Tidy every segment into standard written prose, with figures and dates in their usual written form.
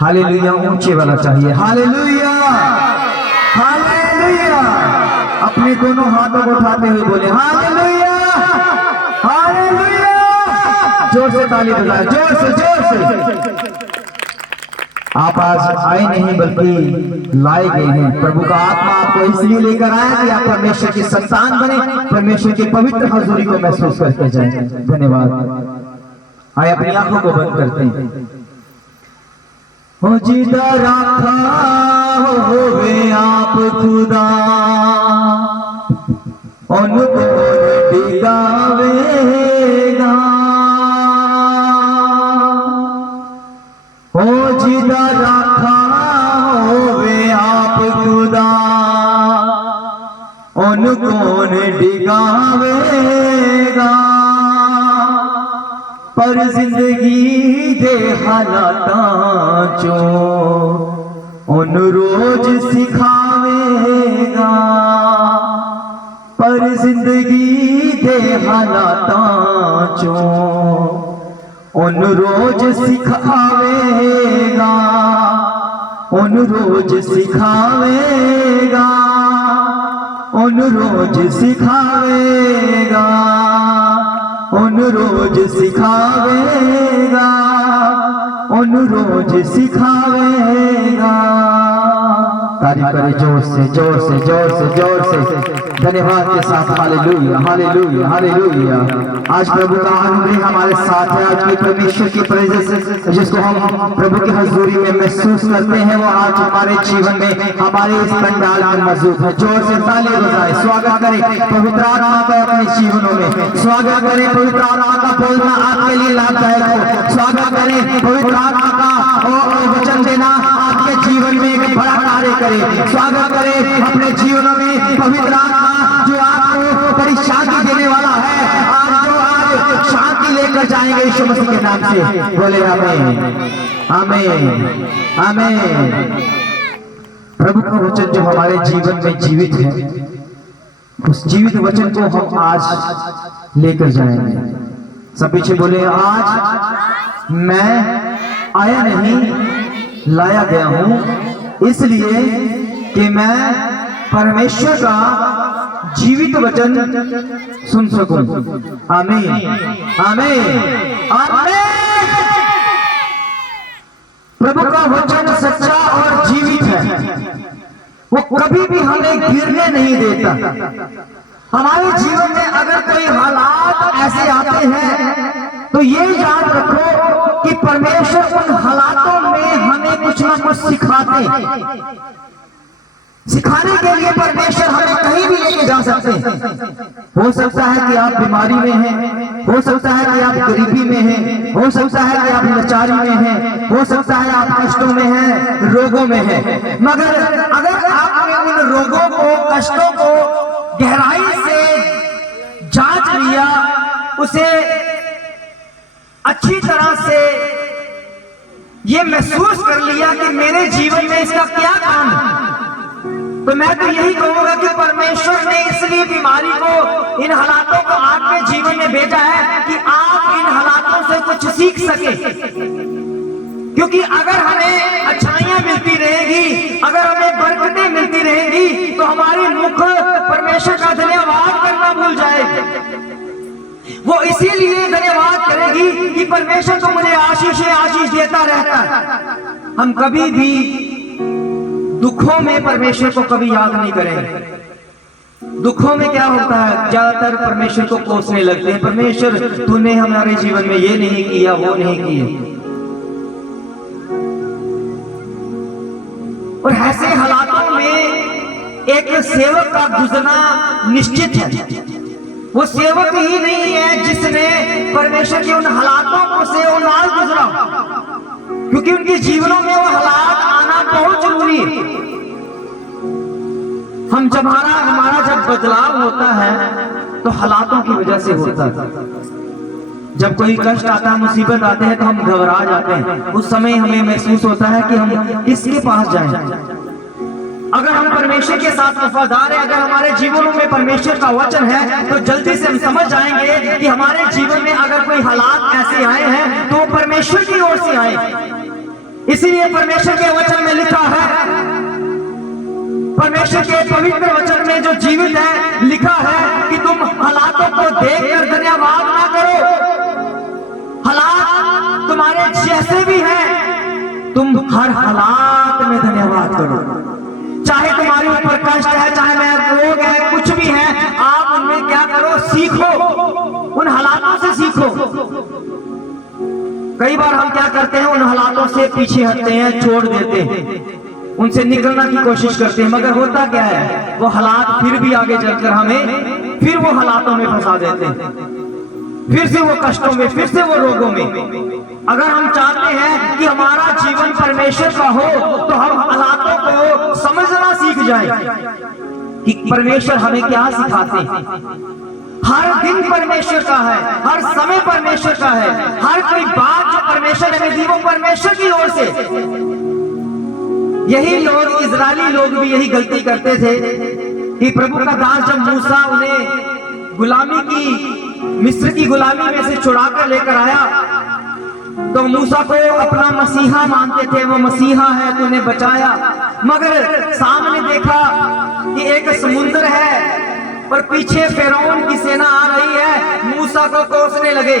Hallelujah ऊंचे वाला चाहिए। Hallelujah hallelujah. अपने दोनों हाथों को उठाते हुए बोले हालेलुया हालेलुया। जोर से ताली बजाए, जोर से जोर से। आप आज आए नहीं बल्कि लाए गए हैं। प्रभु का आत्मा आपको इसलिए लेकर आया कि आप परमेश्वर की संतान बने, परमेश्वर की पवित्र हजूरी को महसूस करके जाएं। धन्यवाद। आए अपनी आंखों को बंद करते हैं। हो जिदा रखा होवे आप खुदा, उनको डिगावेगा। हो जिदा रखा होवे आप खुदा, उनको डिगावेगा। पर जिंदगी दे हालातां चो उन रोज सिखावेगा। पर जिंदगी दे हालातां चो उन रोज सिखावेगा। उन रोज सिखावेगा। उन रोज सिखावेगा। उन रोज सिखावेगा। उन रोज सिखावेगा। तारीफ करें जोर से जोर से जोर से जोर से, धन्यवाद के साथ। Hallelujah hallelujah hallelujah. आज प्रभु का अनुग्रह हमारे साथ है। आज की परमेश्वर की प्रेजेंस जिसको हम प्रभु की हजूरी में महसूस करते हैं, वो आज हमारे जीवन में, हमारे इस पंडाल में मौजूद है। जोर से ताली बजाएं, स्वागत करें पवित्र आत्मा का अपने जीवनों में। स्वागत करें पवित्र आत्मा का बोलना आपके लिए लाभदायक हो। स्वागत करें पवित्र आत्मा का वचन देना आपके जीवन में एक बड़ा कार्य करे। स्वागत करें अपने जीवनों में पवित्र आत्मा जो आपको बड़ी शांति देने वाला है। आज शांति लेकर जाएंगे यीशु मसीह के नाम से। बोले आमीन आमीन आमीन। प्रभु का वचन जो हमारे जीवन में जीवित है, उस जीवित वचन को हम आज लेकर जाएंगे। सब पीछे बोले, आज मैं आया नहीं लाया गया हूं, इसलिए कि मैं परमेश्वर का जीवित वचन सुन सकूं। आमीन आमीन आमीन। प्रभु का वचन सच्चा और जीवित है। वो कभी भी हमें गिरने नहीं देता। हमारे जीवन में अगर कोई हालात ऐसे आते हैं तो ये याद रखो कि परमेश्वर उन हालातों में हमें कुछ ना कुछ सिखाने के लिए परमेश्वर हमें कहीं भी लेके जा सकते हैं। हो सकता है कि आप बीमारी में हैं, हो सकता है कि आप गरीबी में हैं, हो सकता है कि आप लाचारी में हैं, हो सकता है आप कष्टों में हैं, रोगों में हैं। मगर अगर आपने उन रोगों को, कष्टों को गहराई से जांच लिया, उसे अच्छी तरह से ये महसूस कर लिया कि मेरे जीवन में इसका क्या काम है, तो मैं तो यही कहूंगा कि परमेश्वर ने इसलिए बीमारी को, इन हालातों को आपके जीवन में भेजा है कि आप इन हालातों से कुछ सीख सके। क्योंकि अगर हमें अच्छाइयां मिलती रहेगी, अगर हमें बरकतें मिलती रहेंगी, तो हमारी मुख परमेश्वर का धन्यवाद करना भूल जाएगी। वो इसीलिए धन्यवाद करेगी कि परमेश्वर तो मुझे आशीष देता रहता है। हम कभी भी दुखों में परमेश्वर को कभी याद नहीं करेंगे। दुखों में क्या होता है, ज्यादातर परमेश्वर को कोसने लगते हैं। परमेश्वर तूने हमारे जीवन में ये नहीं किया, वो नहीं किया। और ऐसे हालातों में एक सेवक का गुजरना निश्चित है। वो सेवक ही नहीं है जिसने परमेश्वर के उन हालातों से वो नाल गुजरा, क्योंकि उनके जीवनों में वो हालात आना बहुत जरूरी है। हमारा जब बदलाव होता है तो हालातों की वजह से होता है। जब कोई कष्ट आता है, मुसीबत आते हैं, तो हम घबरा जाते हैं। उस समय हमें महसूस होता है कि हम किसके पास जाएं। अगर हम परमेश्वर के साथ वफादार हैं, अगर हमारे जीवनों में परमेश्वर का वचन है, तो जल्दी से हम समझ जाएंगे कि हमारे जीवन में अगर कोई हालात ऐसे आए हैं तो परमेश्वर की ओर से आए। इसीलिए परमेश्वर के वचन में लिखा है, परमेश्वर के पवित्र वचन में जो जीवित है, लिखा है कि तुम हालातों को देखकर धन्यवाद ना करो। हालात तुम्हारे जैसे भी हैं, तुम हर हालात में धन्यवाद करो। चाहे तुम्हारे ऊपर कष्ट है, चाहे मैं रोग है, कुछ भी है, आप उनमें क्या करो, सीखो, उन हालातों से सीखो। कई बार हम क्या करते हैं, उन हालातों से पीछे हटते हैं, छोड़ देते हैं, उनसे निकलना की कोशिश करते हैं, मगर होता क्या है, वो हालात फिर भी आगे चलकर हमें फिर वो हालातों में फंसा देते हैं, फिर से वो कष्टों में, फिर से वो रोगों में। अगर हम चाहते हैं कि हमारा जीवन परमेश्वर का हो, तो हम हालातों को समझना सीख जाएं कि परमेश्वर हमें क्या सिखाते हैं। हर दिन परमेश्वर का है, हर समय परमेश्वर का है, हर कोई बात जो परमेश्वर ने दी वो परमेश्वर की ओर से। यही लोग, इजरायली लोग भी यही गलती करते थे कि प्रभु का दास जब मूसा उन्हें गुलामी की, मिस्र की गुलामी में से छुड़ाकर लेकर आया, तो मूसा को अपना मसीहा मानते थे, वो मसीहा है तो उन्हें बचाया। मगर सामने देखा कि एक समुद्र है और पीछे फिरौन की सेना आ रही है, मूसा को कोसने लगे।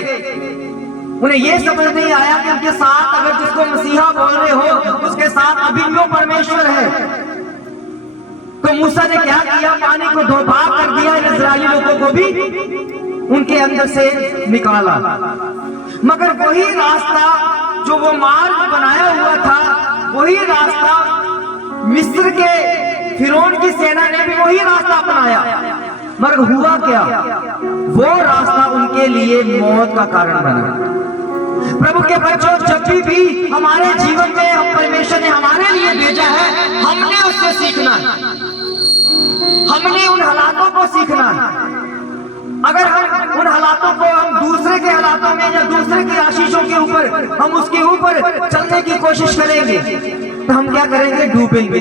उन्हें यह समझ नहीं आया कि उनके साथ, अगर जिसको मसीहा बोल रहे हो, उसके साथ अभी भी वो परमेश्वर है। तो मूसा ने क्या किया, पानी को धोबा कर दिया, इस्राएली लोगों को भी उनके अंदर से निकाला। मगर वही रास्ता जो वो मार्ग बनाया हुआ था, वही रास्ता मिस्र के फिरौन की सेना ने भी वही रास्ता अपनाया। मगर हुआ क्या, वो रास्ता उनके लिए मौत का कारण बना। प्रभु के बच्चों, जब भी हमारे जीवन में हम, परमेश्वर ने हमारे लिए भेजा है, हमने उससे सीखना है, हमने उन हालातों को सीखना है। अगर हम उन हालातों को, हम दूसरे के हालातों में या दूसरे की आशीषों के ऊपर, हम उसके ऊपर चलने की कोशिश करेंगे, तो हम क्या करेंगे, डूबेंगे।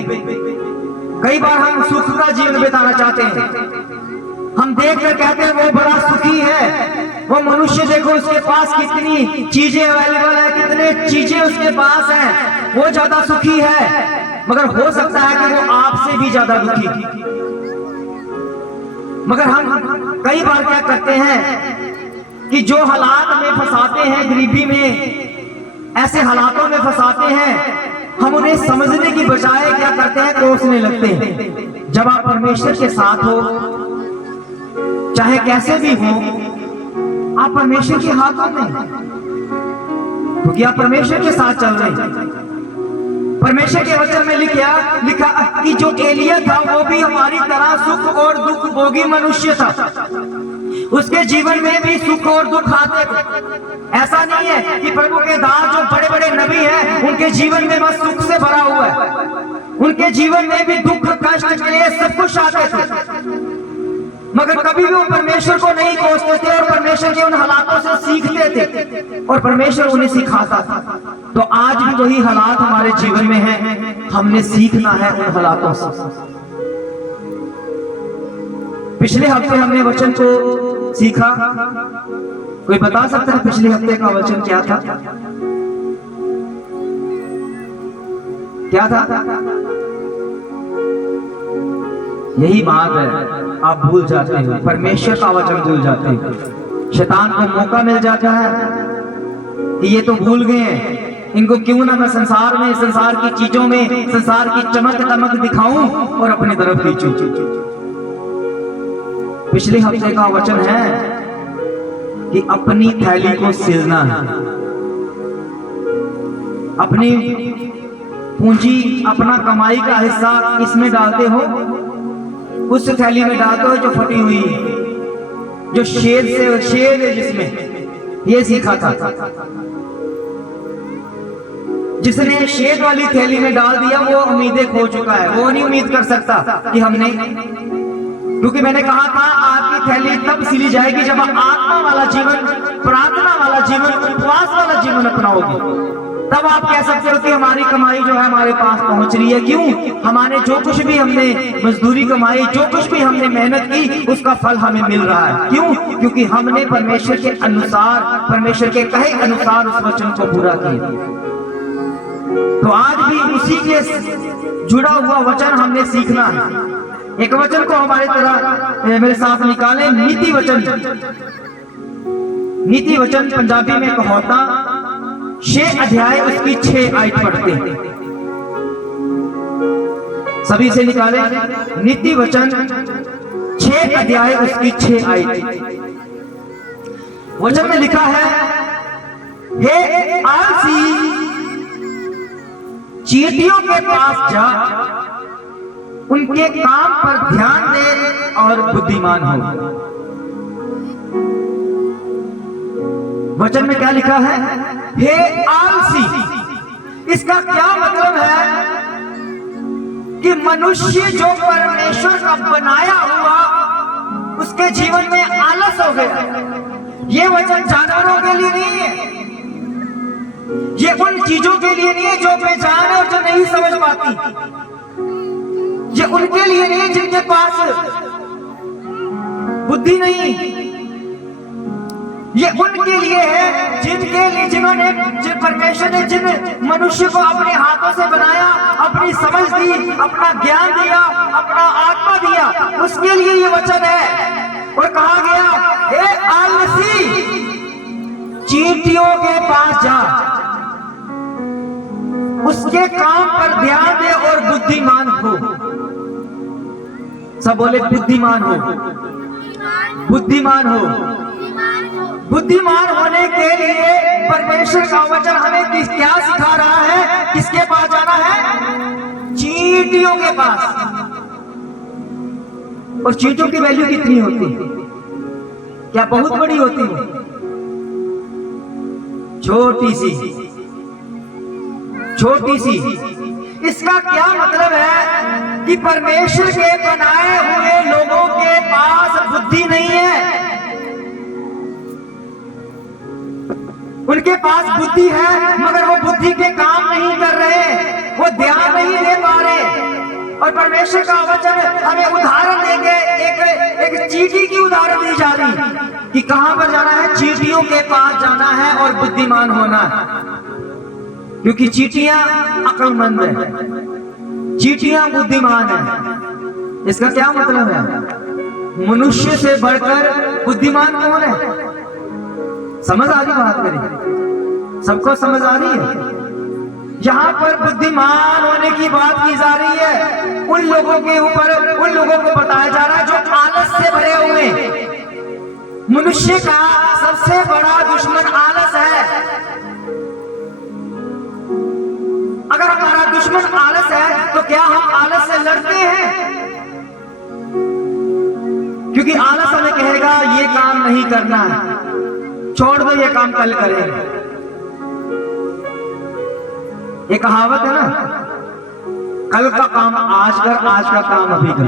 कई बार हम सुख का जीवन बिताना चाहते हैं, हम देख कर कहते हैं वो बड़ा सुखी है, वो मनुष्य देखो उसके पास कितनी चीजें अवेलेबल है, कितने चीजें उसके पास हैं, वो ज्यादा सुखी है। मगर हो सकता है कि वो आपसे भी ज्यादा दुखी। मगर हम कई बार क्या करते हैं कि जो हालात में फंसाते हैं, गरीबी में, ऐसे हालातों में फंसाते हैं, हम उन्हें समझने की बजाय क्या करते हैं, कोसने लगते हैं। जब आप परमेश्वर के साथ हो, चाहे कैसे भी हो, आप परमेश्वर के हाथों में, क्योंकि आप परमेश्वर के साथ चल रहे हैं। परमेश्वर के वचन में लिखा कि जो एलिया था वो भी हमारी तरह सुख और दुख भोगी मनुष्य था, उसके जीवन में भी सुख और दुख आते थे। ऐसा नहीं है कि प्रभु के दास जो बड़े बड़े नबी हैं, उनके जीवन में बस सुख से भरा हुआ है, उनके जीवन में भी दुख, कष्ट, क्लेश सब कुछ आते थे। मगर कभी भी वो परमेश्वर को नहीं कोसते थे और परमेश्वर के उन हालातों से सीखते थे और परमेश्वर उन्हें सिखाता था। तो आज भी वही हालात हमारे जीवन में हैं, हमने सीखना है उन हालातों से। पिछले हफ्ते हमने वचन को सीखा, कोई बता सकता है पिछले हफ्ते का वचन क्या था? क्या था? यही बात है, आप भूल जाते हैं, परमेश्वर का वचन भूल जाते हैं। शैतान को मौका मिल जाता है कि ये तो भूल गए हैं, इनको क्यों ना मैं संसार में, संसार की चीजों में, संसार की चमक दमक दिखाऊं और अपनी तरफ खींचूं। पिछले हफ्ते का वचन है कि अपनी थैली को सिलना है, अपनी पूंजी, अपना कमाई का हिस्सा इसमें डालते हो, उस थैली में डालते हो जो फटी हुई है, जो शेर है जिसमें, ये सीखा था। जिसने शेर वाली थैली में डाल दिया वो उम्मीदें खो चुका है, वो नहीं उम्मीद कर सकता कि हमने, क्योंकि मैंने कहा था आपकी थैली तब सिली जाएगी जब आप आत्मा वाला जीवन, प्रार्थना वाला जीवन, उपवास वाला जीवन अपनाओगे, तब आप कह सकते हो कि हमारी कमाई जो है हमारे पास पहुंच रही है। क्यों? हमारे जो कुछ भी हमने मजदूरी कमाई, जो कुछ भी हमने मेहनत की, उसका फल हमें मिल रहा है। क्यों? क्योंकि हमने परमेश्वर के अनुसार, परमेश्वर के कहे अनुसार उस वचन को पूरा किया। तो आज भी उसी के जुड़ा हुआ वचन हमने सीखना है। एक वचन को हमारे तरह मेरे साथ निकाले, नीति वचन। नीति वचन पंजाबी में कहोता 6 अध्याय उसकी 6 आयत पढ़ते हैं। सभी से निकाले, नीति वचन 6 अध्याय उसकी 6 आयत। वचन में लिखा है, हे आलसी, चींटियों के पास जा, उनके काम पर ध्यान दे और बुद्धिमान हो। वचन में क्या लिखा है? हे आलसी। इसका क्या मतलब है कि मनुष्य जो परमेश्वर का बनाया हुआ, उसके जीवन में आलस हो गया। ये वचन जानवरों के लिए नहीं है, ये उन चीजों के लिए नहीं है जो बेजान है और जो नहीं समझ पाती। ये उनके लिए नहीं है जिनके पास बुद्धि नहीं। ये उनके लिए है जिन्होंने परमेश्वर ने जिन मनुष्य को अपने हाथों से बनाया, अपनी समझ दी, अपना ज्ञान दिया, अपना आत्मा दिया, उसके लिए ये वचन है। और कहा गया, हे आलसी, चींटियों के पास जा, उसके काम पर ध्यान दे और बुद्धिमान हो। सब बोले बुद्धिमान हो, बुद्धिमान हो। बुद्धिमान होने के लिए परमेश्वर का वचन हमें क्या सिखा रहा है? किसके पास जाना है? चींटियों के पास। और चींटियों की वैल्यू कितनी होती है? क्या बहुत बड़ी होती है? छोटी सी, छोटी सी। इसका क्या मतलब है कि परमेश्वर के बनाए हुए लोगों के पास बुद्धि नहीं है। उनके पास बुद्धि है मगर वो बुद्धि के काम नहीं कर रहे, वो ध्यान नहीं दे पा रहे। और परमेश्वर का वचन हमें उदाहरण देके एक चींटी की उदाहरण दी जा रही कि कहां पर जाना है? चींटियों के पास जाना है और बुद्धिमान होना है। क्योंकि चींटियां अक्लमंद है, चींटियां बुद्धिमान है। इसका क्या मतलब है? मनुष्य से बढ़कर बुद्धिमान कौन है? समझ आ रही बात करें? सबको समझ आ रही है? यहां पर बुद्धिमान होने की बात की जा रही है उन लोगों के ऊपर, उन लोगों को बताया जा रहा है जो आलस से भरे हुए। मनुष्य का सबसे बड़ा दुश्मन आलस है। अगर हमारा दुश्मन आलस है तो क्या हम आलस से लड़ते हैं? क्योंकि आलस हमें कहेगा ये काम नहीं करना है, छोड़ दो, ये काम कल करेंगे। ये कहावत है ना, कल का काम आज कर, आज का काम अभी कर।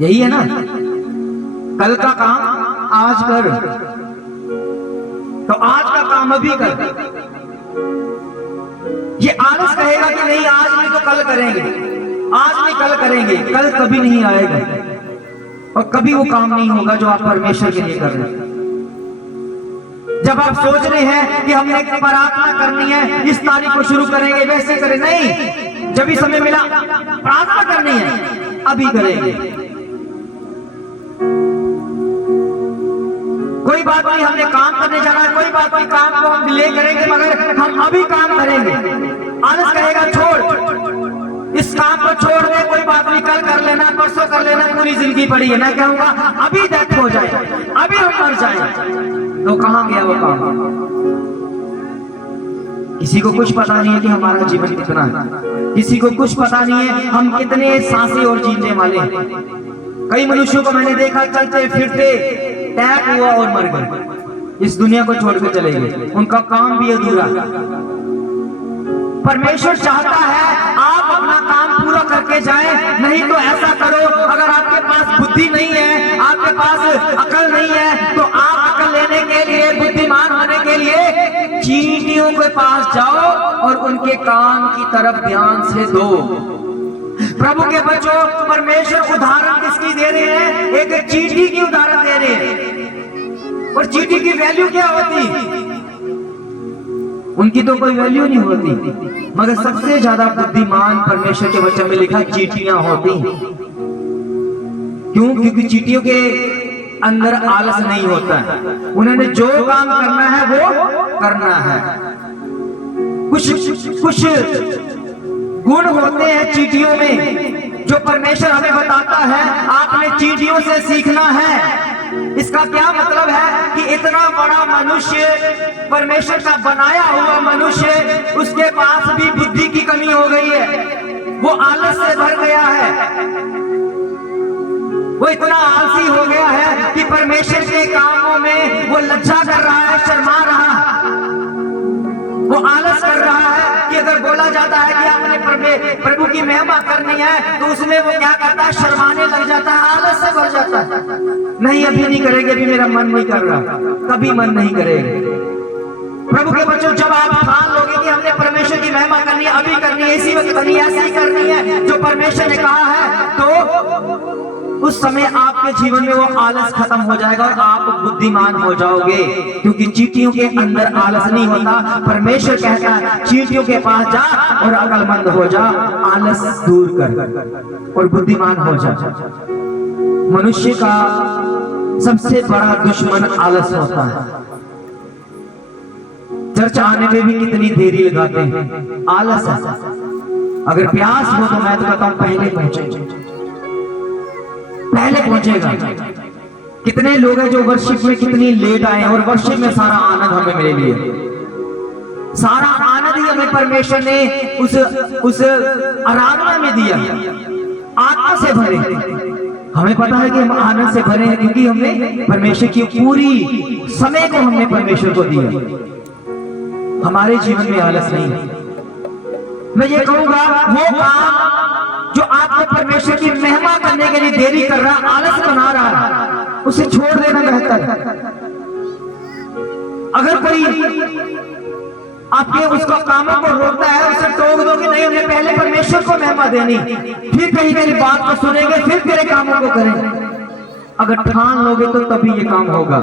यही है ना, कल का काम आज कर, तो आज का काम अभी कर। ये आलस कहेगा कि नहीं आज नहीं तो कल करेंगे, आज नहीं कल करेंगे। कल कभी नहीं आएगा और कभी वो काम नहीं होगा जो आप परमेश्वर के लिए कर रहे हैं। जब आप सोच रहे हैं कि हमने प्रार्थना करनी है, इस तारीख को शुरू करेंगे, वैसे करें, नहीं, जब भी समय मिला प्रार्थना करनी है अभी करेंगे। कोई बात नहीं, हमने काम करने जाना है, कोई बात नहीं, काम को हम डिले करेंगे मगर हम अभी काम करेंगे। आलस कहेगा छोड़, इस काम को छोड़ दे, कोई बात नहीं, कल कर लेना, परसों कर लेना, पूरी जिंदगी पड़ी है। मैं कहूंगा अभी डेथ हो जाए, अभी हम मर जाए, तो कहां गया वो काम? किसी को कुछ पता नहीं है कि हमारा जीवन कितना है, किसी को कुछ पता नहीं है हम कितने सांसें और जीने वाले हैं। कई मनुष्यों को मैंने देखा चलते फिरते अटैक हुआ और मर गए, इस दुनिया को छोड़ के चले गए, उनका काम भी अधूरा। परमेश्वर चाहता है आप अपना काम पूरा करके जाएं, नहीं तो ऐसा करो, अगर आपके पास बुद्धि नहीं है, आपके पास अकल नहीं है, तो आप अकल लेने के लिए, बुद्धिमान होने के लिए चींटियों के पास जाओ और उनके काम की तरफ ध्यान से दो। प्रभु के बच्चों, परमेश्वर उदाहरण किसकी दे रहे हैं? एक चींटी की उदाहरण दे रहे हैं। और चींटी की वैल्यू क्या होती? उनकी तो कोई वैल्यू नहीं होती। मगर सबसे ज्यादा बुद्धिमान परमेश्वर के वचन में लिखा चींटियां होती। क्यों? क्योंकि चींटियों के अंदर आलस नहीं होता है, उन्होंने जो काम करना है वो करना है। कुछ गुण होते हैं चींटियों में जो परमेश्वर हमें बताता है आपने चींटियों से सीखना है। इसका क्या मतलब है कि इतना बड़ा मनुष्य, परमेश्वर का बनाया हुआ मनुष्य, उसके पास भी बुद्धि की कमी हो गई है। वो आलस से भर गया है, वो इतना आलसी हो गया है कि परमेश्वर के कामों में वो लज्जा कर रहा है, शर्मा रहा है। वो आलस कर रहा है कि अगर बोला जाता है कि आपने प्रभु की महिमा करनी है तो उसमें वो क्या करता है, शर्माने लग जाता है, आलस से भर जाता है। नहीं, अभी नहीं करेंगे, अभी मेरा मन नहीं कर रहा, कभी मन नहीं करेंगे। प्रभु के बच्चों, जब आप ठान लोगे कि हमने परमेश्वर की महिमा करनी है, अभी करनी है, इसी वक्त करनी है, ऐसे ही करनी है जो परमेश्वर ने कहा है, तो उस समय आपके जीवन में वो आलस खत्म हो जाएगा और आप बुद्धिमान हो जाओगे। क्योंकि चींटियों के अंदर आलस नहीं होता। परमेश्वर कहता है चींटियों के पास जा और अक्लमंद हो जा, आलस दूर कर और बुद्धिमान हो जा। मनुष्य का सबसे बड़ा दुश्मन आलस होता है। चर्च आने में भी कितनी देरी लगाते हैं, आलस है। अगर प्यास हो तो मैं तो कहता हूं पहले पहुंचेगा। कितने लोग हैं जो वर्शिप में कितनी लेट आए और वर्शिप में सारा आनंद हमें मिले लिए, सारा आनंद ही हमें परमेश्वर ने उस आराधना में दिया। आत्मा से भरे, हमें पता है कि हम आनंद से भरे हैं क्योंकि हमने परमेश्वर की पूरी समय को हमने परमेश्वर को दिया। हमारे जीवन में आलस नहीं। मैं ये कहूंगा वो काम जो आपको परमेश्वर की महिमा करने के लिए देरी कर रहा, आलस बना रहा है, उसे छोड़ देना बेहतर है। अगर कोई आपके उसको कामों को रोकता है, उसे टोक दो कि नहीं, हमने पहले परमेश्वर को महिमा देनी, फिर कहीं मेरी बात को सुनेंगे, फिर तेरे कामों को करेंगे। अगर ठान लोगे तो तभी ये काम होगा।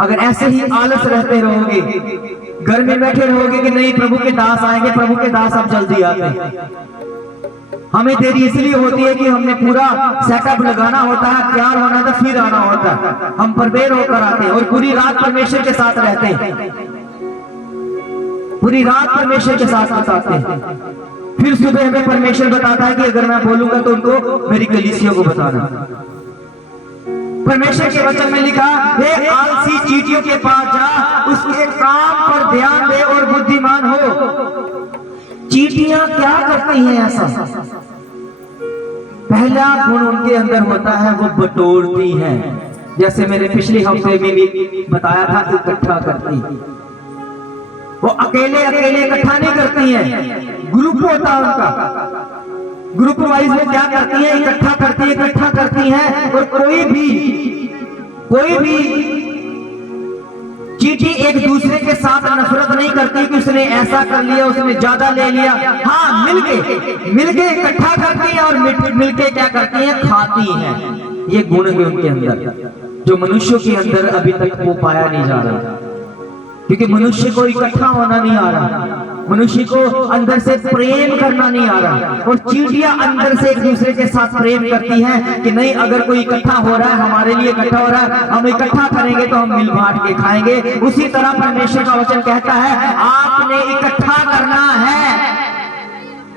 अगर ऐसे ही आलस रहते रहोगे, घर में बैठे रहोगे कि नहीं प्रभु के दास आएंगे, प्रभु के दास अब जल्दी आते, हमें देरी इसलिए होती है कि हमने पूरा सेटअप लगाना होता है, तैयार होना था, फिर आना होता है, हम प्रबेर होकर आते हैं और पूरी रात परमेश्वर के साथ रहते हैं, पूरी रात परमेश्वर के साथ बताते हैं। फिर सुबह हमें परमेश्वर बताता है कि अगर मैं बोलूंगा तो उनको मेरी कलीसियों को बताना। परमेश्वर के वचन में लिखा, हे आलसी चींटियों के पास जा, उसके काम पर ध्यान दे और बुद्धिमान हो। चींटियां क्या करती हैं ऐसा? पहला गुण उनके अंदर होता है वो बटोरती हैं। जैसे मैंने पिछले हफ्ते में भी बताया था, इकट्ठा करती। वो अकेले अकेले इकट्ठा नहीं करती हैं, ग्रुप होता है उनका। ग्रुप वाइज वो क्या करती है, इकट्ठा करती हैं। और कोई भी चींटी एक दूसरे के साथ नफरत नहीं करती कि उसने ऐसा कर लिया, उसने ज्यादा ले लिया। हाँ, मिलके इकट्ठा करती है और मिलके क्या करती है, खाती है। ये गुण है उनके अंदर जो मनुष्यों के अंदर अभी तक वो पाया नहीं जा रहा, क्योंकि मनुष्य को इकट्ठा होना नहीं आ रहा, मनुष्य को अंदर से प्रेम करना नहीं आ रहा। और चींटियां अंदर से एक दूसरे के साथ प्रेम करती हैं कि नहीं, अगर कोई इकट्ठा हो रहा है, हमारे लिए इकट्ठा हो रहा है, हम इकट्ठा करेंगे तो हम मिल बांट के खाएंगे। उसी तरह परमेश्वर का वचन कहता है आपने इकट्ठा करना है,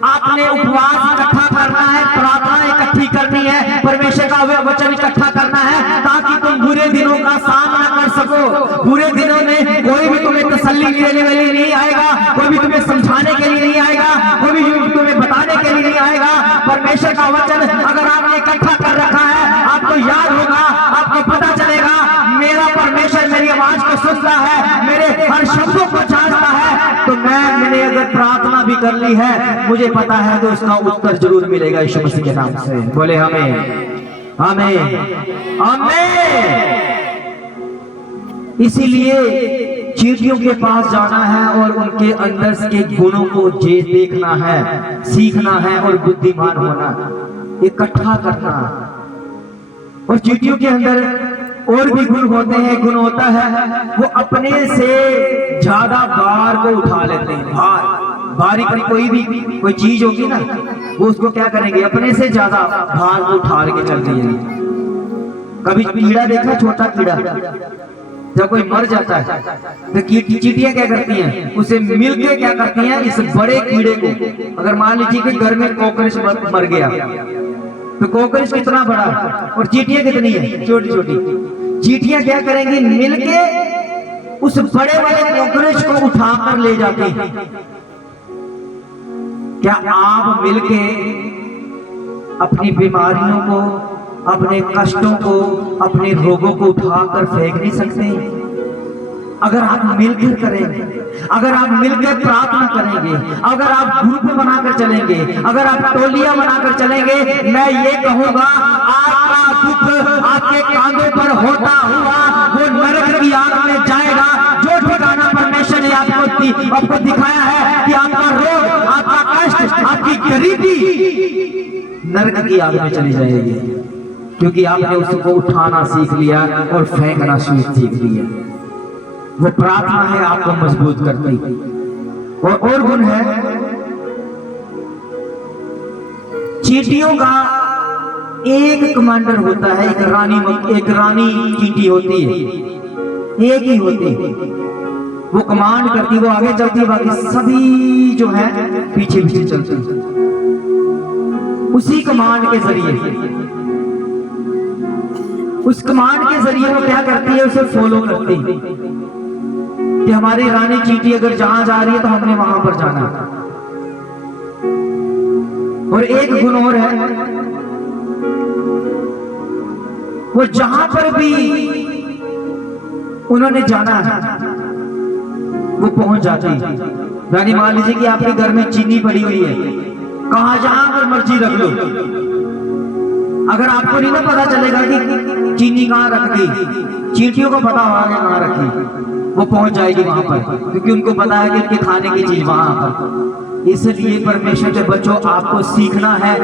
आपने उपवास इकट्ठा करना है, प्रार्थना इकट्ठी करनी है, परमेश्वर का वचन इकट्ठा करना है, ताकि तुम बुरे दिनों का सामना कर सको। बुरे दिनों में कोई भी तुम्हें तसल्ली देने वाले नहीं आएगा, कोई भी तुम्हें समझाने के लिए नहीं आएगा, कोई भी तुम्हें बताने के लिए नहीं आएगा। परमेश्वर का वचन अगर आपने इकट्ठा कर रखा है, आपको याद होगा, आपको पता चलेगा मेरा परमेश्वर मेरी आवाज को सुनता है, मेरे हर शब्दों को जानता है। तो मैंने अगर प्रार्थना भी कर ली है, मुझे पता है तो उसका उत्तर जरूर मिलेगा यीशु मसीह के नाम से। बोले हमें, हमें, हमें। इसीलिए चींटियों के पास जाना है और उनके अंदर के गुणों को देखना है, सीखना है और बुद्धिमान होना, इकट्ठा करना। और चींटियों के अंदर और भी गुण होते हैं। गुण होता है वो अपने से ज्यादा भार को उठा लेते हैं। भारी कोई चीज होगी ना, वो उसको क्या करेंगे, अपने से ज्यादा भार को उठा के चल जाएंगे। कभी कीड़ा देखा, छोटा कीड़ा जब कोई मर जाता है तो चींटियां क्या करती हैं, उसे मिलके क्या करती हैं, इस बड़े कीड़े को, अगर मान लीजिए कि घर में कॉकरोच मर गया तो कॉकरोच कितना बड़ा और चींटियां कितनी है, छोटी छोटी। चींटियां क्या करेंगी, मिलके उस बड़े वाले कॉकरोच को उठाकर ले जाती हैं। क्या आप मिलके अपनी बीमारियों को, अपने कष्टों को, अपने रोगों को उठाकर फेंक नहीं सकते? अगर आप मिलकर करेंगे, अगर आप मिलकर प्रार्थना करेंगे, अगर आप ग्रुप बनाकर चलेंगे, अगर आप टोलियां बनाकर चलेंगे, मैं ये कहूंगा आपका दुख आपके कांधों पर होता हुआ वो नरक की आग में जाएगा। जो ठिकाना परमेश्वर ने आपको दिखाया है कि आपका रोग, आपका कष्ट, आपकी गरीबी नरक की आग में चली जाएगी, क्योंकि आपने उसको उठाना सीख लिया और फेंकना सीख लिया। वो प्रार्थना है आपको मजबूत करती। और गुण है, चींटियों का एक कमांडर होता है, एक रानी चींटी होती है, एक ही होती है। वो कमांड करती, वो आगे चलती है, बाकी सभी जो है पीछे पीछे चलते हैं। उसी कमांड के जरिए, उस कमांड के जरिए वो क्या करती है, उसे फॉलो करती है कि हमारी रानी चींटी अगर जहां जा रही है तो हमने वहां पर जाना है। और एक गुण और है, वो जहां पर भी उन्होंने जाना है वो पहुंच जाती है। यानी मान लीजिए कि आपके घर में चीनी पड़ी हुई है, कहां जहां पर मर्जी रख लो, अगर आपको नहीं ना पता चलेगा कि चीनी कहां रख दी, चींटियों को पता होगा कहां रखी, वो पहुंच जाएगी वहां पर, क्योंकि उनको पता है कि उनके खाने की चीज वहां पर। इसलिए परमेश्वर के बच्चों, आपको सीखना है,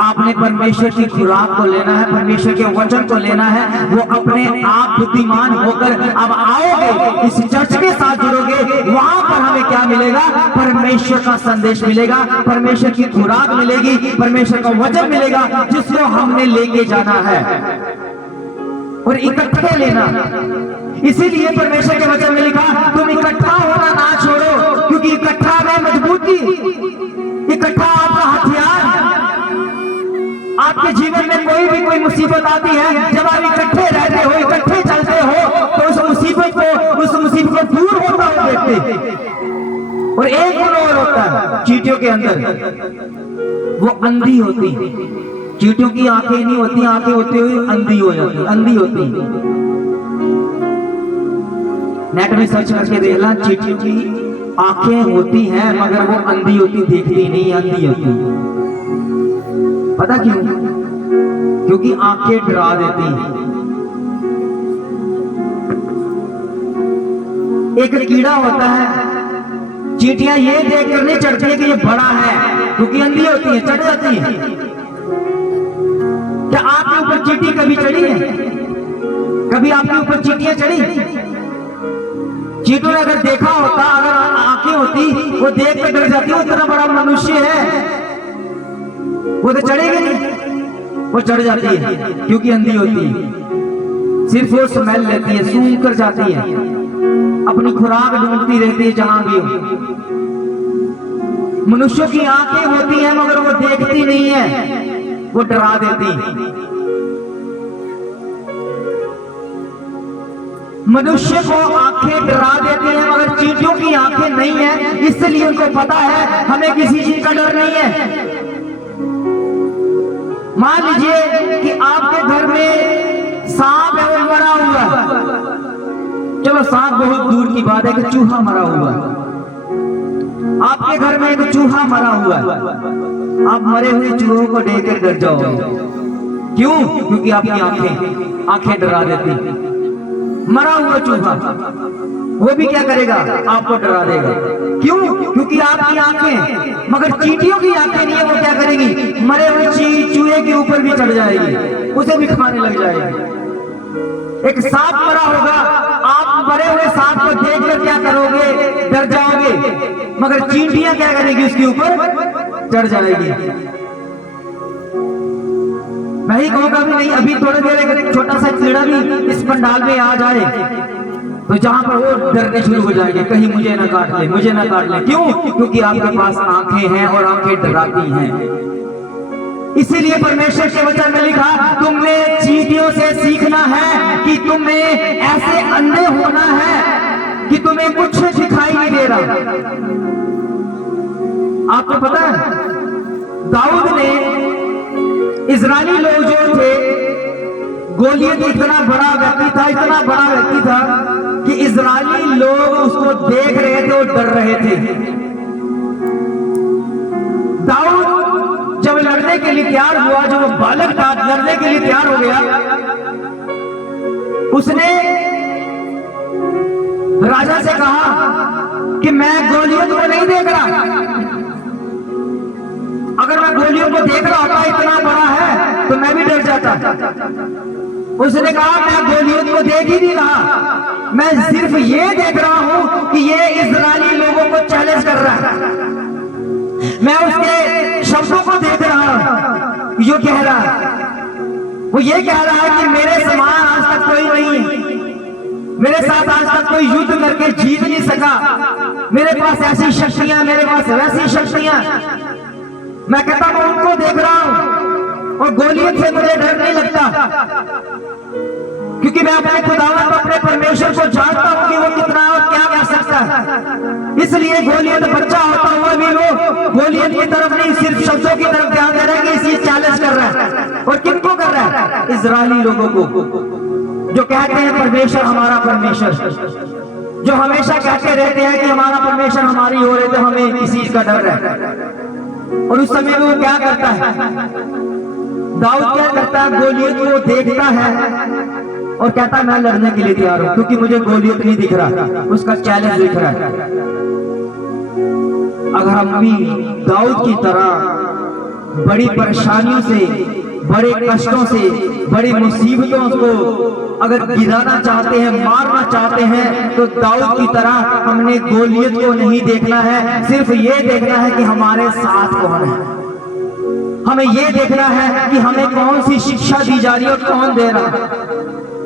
आपने परमेश्वर की खुराक को लेना है, परमेश्वर के वचन को लेना है। वो अपने आप बुद्धिमान होकर अब आओगे, इस चर्च के साथ जुड़ोगे, वहां पर हमें क्या मिलेगा, परमेश्वर का संदेश मिलेगा, परमेश्वर की खुराक मिलेगी, परमेश्वर का वचन मिलेगा, जिसको हमने लेके जाना है और इकट्ठे लेना। इसीलिए परमेश्वर के वचन में लिखा, तुम इकट्ठा होना ना छोड़ो, क्योंकि इकट्ठा में मजबूती, इकट्ठा आपका हथियार। आपके जीवन में कोई मुसीबत आती है, जब आप इकट्ठे रहते हो, इकट्ठे चलते हो, तो उस मुसीबत को दूर होता हुआ देखते। और एक गुण और होता है चींटियों के अंदर, वो अंधी होती। चींटियों की आंखें नहीं होती, आंखें होती हुई अंधी हो जाती, अंधी होती। नेट में सर्च करके देखना, चींटियों की आंखें होती हैं मगर वो अंधी होती, देखती नहीं, अंधी होती। पता क्यों? क्योंकि आंखें डरा देती हैं। एक कीड़ा होता है, चींटियां ये देखकर नहीं चढ़ती है कि ये बड़ा है, क्योंकि अंधी होती है, चढ़ जाती है। क्या आपके ऊपर चींटी कभी चढ़ी है? कभी आपके ऊपर चींटियां चढ़ी? चींटियों ने अगर देखा होता, अगर आंखें होती, वो देख कर डर जाती, वो इतना बड़ा मनुष्य है, वो तो चढ़ेगी नहीं, वो चढ़ जाती है, क्योंकि अंधी होती है। सिर्फ वो स्मेल लेती है, सूंघ कर जाती है, अपनी खुराक ढूंढती रहती है जहां भी हो। मनुष्यों की आंखें होती हैं मगर वो देखती नहीं है, वो डरा देती। मनुष्य को आंखें डरा देती हैं मगर चींटियों की आंखें नहीं है, इसलिए उनको पता है हमें किसी चीज का डर नहीं है। मान लीजिए कि आपके घर में सांप है, वो मरा हुआ है, चलो सांप बहुत दूर की बात है कि चूहा मरा हुआ है। आपके घर में एक चूहा मरा हुआ है, आप मरे हुए चूहों को देखकर डर जाओगे। क्यों? क्योंकि आपकी आंखें डरा देती। मरा हुआ चूहा वो भी क्या करेगा, आपको डरा देगा। क्यों? क्योंकि आपकी आंखें, मगर चींटियों की आंखें नहीं है, वो क्या करेगी, मरे हुए चूहे के ऊपर भी चढ़ जाएगी, उसे भी खाने लग जाएगी। एक सांप मरा होगा, आप मरे हुए सांप को देखकर क्या करोगे? डर जाओगे। मगर चींटियां क्या करेगी? उसके ऊपर चढ़ जाएगी। मैं ही कहूंगा भी नहीं, अभी थोड़ी देर एक छोटा सा कीड़ा भी इस पंडाल में आ जाए तो जहां पर वो डरने शुरू हो जाएंगे, कहीं मुझे ना काट ले, मुझे ना काट ले। क्यों? क्योंकि आपके पास आंखें हैं और आंखें डराती हैं। इसीलिए परमेश्वर के वचन में लिखा, तुमने चींटियों से सीखना है कि तुम्हें ऐसे अंधे होना है कि तुम्हें कुछ दिखाई नहीं दे रहा। आपको पता है, दाऊद ने, इजरायली लोग जो थे, गोलियत इतना बड़ा व्यक्ति था, इतना बड़ा व्यक्ति था कि इजरायली लोग उसको देख रहे थे और डर रहे थे। दाऊद जब लड़ने के लिए तैयार हुआ, जब वो बालक था, लड़ने के लिए तैयार हो गया, उसने राजा से कहा कि मैं गोलियों को नहीं देख रहा। अगर मैं गोलियों को देख रहा होता, इतना बड़ा है, तो मैं भी डर जाता। उसने कहा मैं गोलियों को देख ही नहीं रहा, मैं सिर्फ ये देख रहा हूं कि ये इजरायली लोगों को चैलेंज कर रहा है। मैं उसके शब्दों को देख रहा हूं, जो कह रहा है, वो ये कह रहा है कि मेरे समान आज तक कोई नहीं है, मेरे साथ आज तक कोई युद्ध करके जीत नहीं सका, मेरे पास ऐसी शक्तियां, मेरे पास वैसी शक्तियां। मैं कहता हूं उनको देख रहा हूं और गोलियत से मुझे डर नहीं लगता, क्योंकि मैं अपने खुदावंद, अपने परमेश्वर को जानता हूं कि वो कितना और क्या कर सकता है। इसलिए गोलियत बच्चा होता हुआ भी वो गोलियत की तरफ नहीं, सिर्फ शब्दों की तरफ ध्यान दे रहा है कि इसी चैलेंज कर रहा है। और किनको कर रहा है? इजरायली लोगों को, जो कहते हैं परमेश्वर हमारा परमेश्वर, जो हमेशा कहते रहते हैं कि हमारा परमेश्वर हमारी ओर है, तो हमें किसी चीज का डर है। और उस समय वो क्या करता है? दाऊद क्या करता है? गोलियत को देखता है और कहता है मैं लड़ने के लिए तैयार हूं, क्योंकि मुझे गोलियत नहीं दिख रहा, उसका चैलेंज दिख रहा है। अगर हम भी दाऊद की तरह बड़ी परेशानियों से, बड़े कष्टों से, बड़ी मुसीबतों को अगर गिराना चाहते हैं, मारना चाहते हैं, तो दाऊद की तरह हमने गोलियत को नहीं देखना है, सिर्फ ये देखना है कि हमारे साथ कौन है। हमें ये देखना है कि हमें कौन सी शिक्षा दी जा रही है और कौन दे रहा है।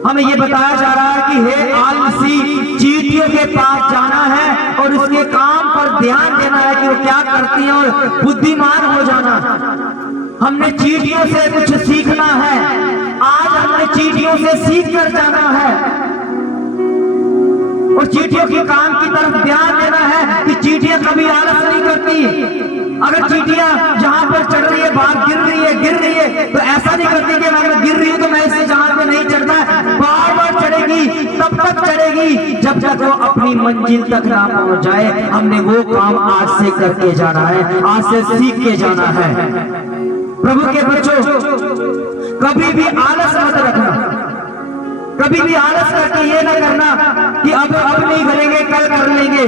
हमें ये बताया जा रहा है कि हे आलसी, चींटियों के पास जाना है और उसके काम पर ध्यान देना है कि वो क्या करती हैं और बुद्धिमान हो जाना। हमने चींटियों से कुछ सीखना है, आज हमने चींटियों से सीख कर जाना है और चींटियों के काम की तरफ ध्यान देना है कि चींटियां कभी आलस नहीं करती। अगर चींटियां जहां पर चढ़ रही है, बाहर गिर रही है, तो ऐसा नहीं करती कि मैं गिर रही हूं तो मैं इससे जहां पे नहीं चढ़ता, बार बार चढ़ेगी, तब तक चढ़ेगी जब तक वो अपनी मंजिल तक ना पहुंच जाए। हमने वो काम आज से करके जाना है, आज से सीख के जाना है। प्रभु के बच्चों, कभी भी आलस मत रखना, कभी भी आलस करके ये ना करना कि अब नहीं करेंगे, कल कर लेंगे।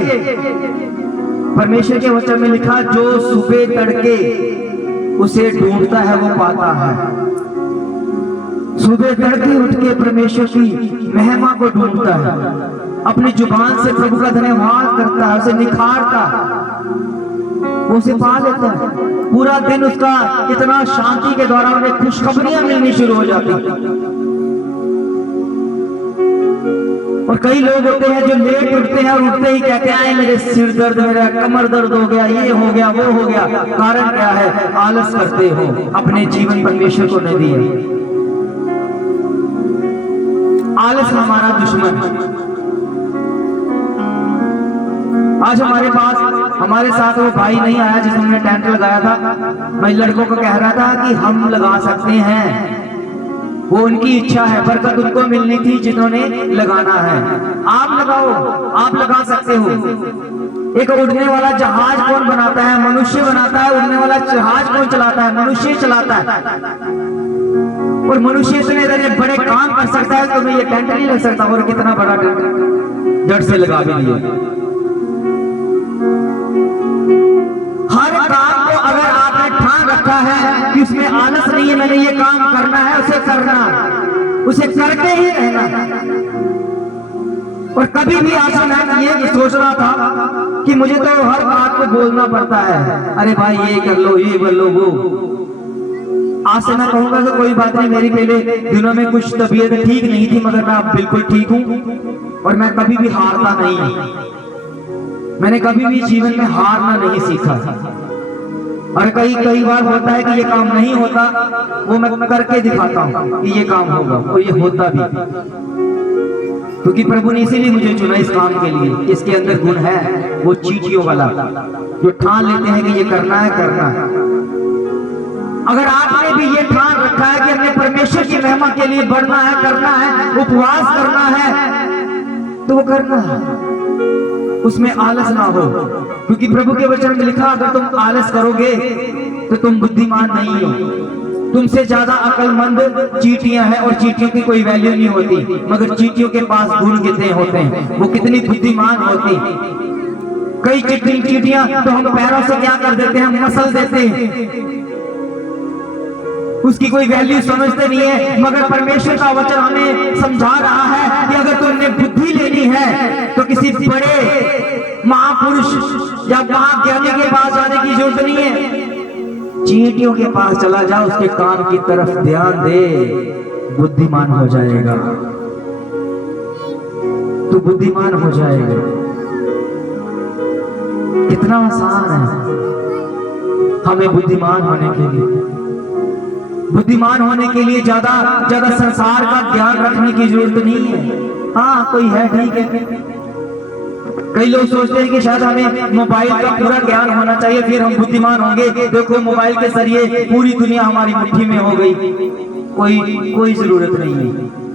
परमेश्वर के वचन में लिखा, जो सुबह तड़के उसे ढूंढता है वो पाता है। सुबह तड़के उठ के परमेश्वर की महिमा को ढूंढता है, अपनी जुबान से प्रभु का धन्यवाद करता है, उसे निखारता, उसे पा लेता है। पूरा दिन उसका इतना शांति के द्वारा उन्हें खुशखबरियां मिलनी शुरू हो जाती। और कई लोग होते हैं जो लेट उठते हैं और उठते ही कहते हैं मेरे सिर दर्द, मेरा कमर दर्द हो गया, ये हो गया, वो हो गया। कारण क्या है? आलस करते हो, अपने जीवन परमेश्वर को नहीं दिया। आलस हमारा दुश्मन। आज हमारे साथ वो भाई नहीं आया जिसने टेंट लगाया था। मैं लड़कों को कह रहा था कि हम लगा सकते हैं, वो उनकी इच्छा है, बरकत उनको मिलनी थी जिन्होंने लगाना है। आप लगाओ, आप लगा सकते हो। एक उड़ने वाला जहाज कौन बनाता है? मनुष्य बनाता है। उड़ने वाला जहाज कौन चलाता है? मनुष्य चलाता है। और मनुष्य इतने बड़े काम कर सकता है, तो मैं ये टेंट नहीं लग सकता। और कितना बड़ा टेंट जड़ से लगा भी दिया। हर काम को अगर आपने ठान रखा है कि उसमें आलस नहीं है, मैंने ये काम करना है, उसे करना, उसे करके ही रहना। और कभी भी आज मैं ये सोच रहा था कि मुझे तो हर बात को बोलना पड़ता है, अरे भाई ये कर लो, ये कर लो, वो। आज से मैं कहूंगा कि कोई बात नहीं, मेरी पहले दिनों में कुछ तबीयत ठीक नहीं थी, मगर मैं अब बिल्कुल ठीक हूं और मैं कभी भी हारता नहीं। मैंने कभी भी जीवन में हारना नहीं सीखा। और कई बार होता है कि ये काम नहीं होता, वो मैं करके दिखाता हूँ कि ये काम होगा, और ये होता भी। क्योंकि प्रभु ने इसीलिए मुझे चुना इस काम के लिए। इसके अंदर गुण है वो चींटियों वाला, जो ठान लेते हैं कि ये करना है, करना है। अगर आपने भी ये ठान रखा है कि अपने परमेश्वर की महिमा के लिए बढ़ना है, करना है, उपवास करना है, तो वो करना है, उसमें आलस ना हो। क्योंकि प्रभु के वचन में लिखा, अगर तुम आलस करोगे तो तुम बुद्धिमान नहीं हो। तुमसे ज्यादा अक्लमंद चींटियां हैं, और चींटियों की कोई वैल्यू नहीं होती, मगर चींटियों के पास गुण कितने होते हैं, वो कितनी बुद्धिमान होती। कई चींटियां तो हम पैरों से क्या कर देते हैं, मसल देते हैं, उसकी कोई वैल्यू समझते नहीं है। मगर परमेश्वर का वचन हमें समझा रहा है कि अगर तुमने बुद्धि लेनी है तो किसी बड़े महापुरुष या महाज्ञानी के पास जाने की जरूरत नहीं है, चींटियों के पास चला जा, उसके काम की तरफ ध्यान दे, बुद्धिमान हो जाएगा, तू बुद्धिमान हो जाएगा। कितना आसान है हमें बुद्धिमान होने के लिए। बुद्धिमान होने के लिए ज्यादा संसार का ज्ञान रखने की जरूरत नहीं है। हाँ, कोई है, ठीक है। कई लोग सोचते हैं कि शायद हमें मोबाइल का पूरा ज्ञान होना चाहिए, फिर हम बुद्धिमान होंगे। देखो, मोबाइल के जरिए पूरी दुनिया हमारी मुट्ठी में हो गई। कोई जरूरत नहीं है।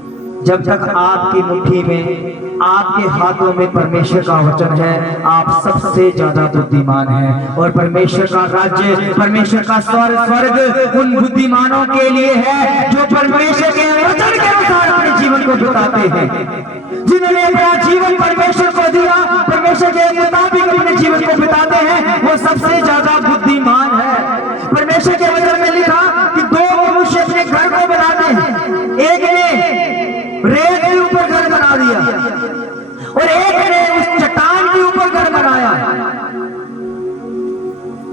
जब तक आपकी मुट्ठी में, आपके हाथों में परमेश्वर का वचन है, आप सबसे ज्यादा बुद्धिमान हैं। और परमेश्वर का राज्य, परमेश्वर का स्वर्ग उन बुद्धिमानों के लिए है जो परमेश्वर के वचन के अनुसार अपने जीवन को बिताते हैं, जिन्होंने अपना जीवन परमेश्वर को दिया, परमेश्वर के मुताबिक अपने जीवन को बिताते हैं, वो सबसे ज्यादा बुद्धिमान है। परमेश्वर के वचन में लिखा कि दो मनुष्य अपने घर को बनाते हैं, एक ने रेत के ऊपर घर बना दिया और एक ने उस चट्टान के ऊपर घर बनाया।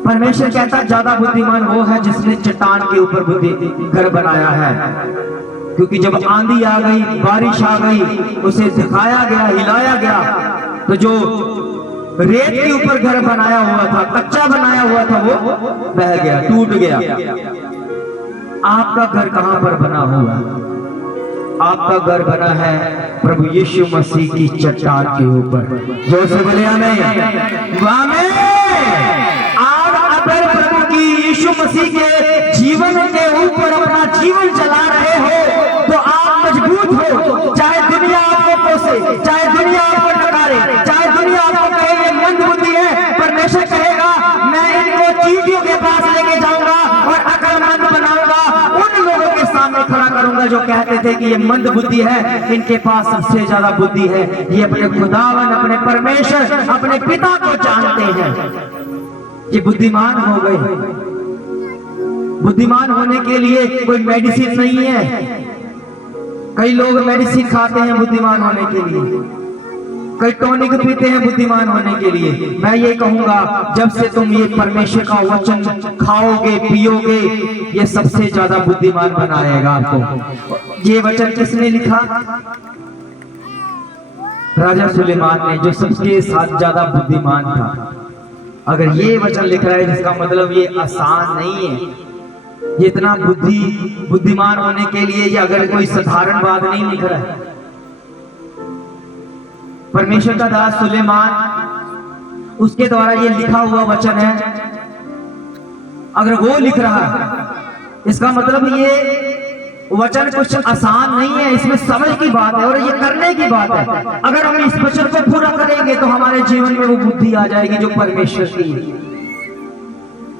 परमेश्वर कहता ज्यादा बुद्धिमान वो है जिसने चट्टान के ऊपर घर बनाया है। क्योंकि जब आंधी आ गई, बारिश आ गई, उसे दिखाया गया, हिलाया गया, तो जो रेत के ऊपर घर बनाया हुआ था, कच्चा बनाया हुआ था, वो बह गया, टूट गया। आपका घर कहां पर बना हुआ है? आपका घर बना है प्रभु यीशु मसीह की चट्टान के ऊपर। जो से बोले आमीन। आप अगर प्रभु की यीशु मसीह के जीवन के ऊपर अपना जीवन चला रहे हो तो आप मजबूत हो। चाहे दुनिया आपको कोसे, चाहे दुनिया आपको नकारे, चाहे दुनिया आपको कहे ये मंद बुद्धि है, परमेश्वर कहेगा मैं इनको चींटियों के पास लेके जाऊंगा और अकलमंद बनाऊंगा, उन लोगों के सामने खड़ा करूंगा जो कहते थे कि ये मंद बुद्धि है, इनके पास सबसे ज्यादा बुद्धि है। ये अपने खुदावन, अपने परमेश्वर, अपने पिता को जानते हैं, ये बुद्धिमान हो गए। बुद्धिमान होने के लिए कोई मेडिसिन नहीं है। कई लोग मेडिसिन खाते हैं बुद्धिमान होने के लिए, कई टॉनिक पीते हैं बुद्धिमान होने के लिए। मैं ये कहूंगा, जब से तुम ये परमेश्वर का वचन खाओगे, पियोगे, ये सबसे ज्यादा बुद्धिमान बनाएगा आपको। ये वचन किसने लिखा? राजा सुलेमान ने, जो सबके साथ ज्यादा बुद्धिमान था। अगर ये वचन लिख रहा है, जिसका मतलब ये आसान नहीं है। ये इतना बुद्धिमान होने के लिए ये अगर कोई साधारण बात नहीं लिख रहा है। परमेश्वर का दास सुलेमान, उसके द्वारा ये लिखा हुआ वचन है, अगर वो लिख रहा है, इसका मतलब ये वचन कुछ आसान नहीं है, इसमें समझ की बात है और ये करने की बात है। अगर हम इस वचन को पूरा करेंगे तो हमारे जीवन में वो बुद्धि आ जाएगी जो परमेश्वर की है।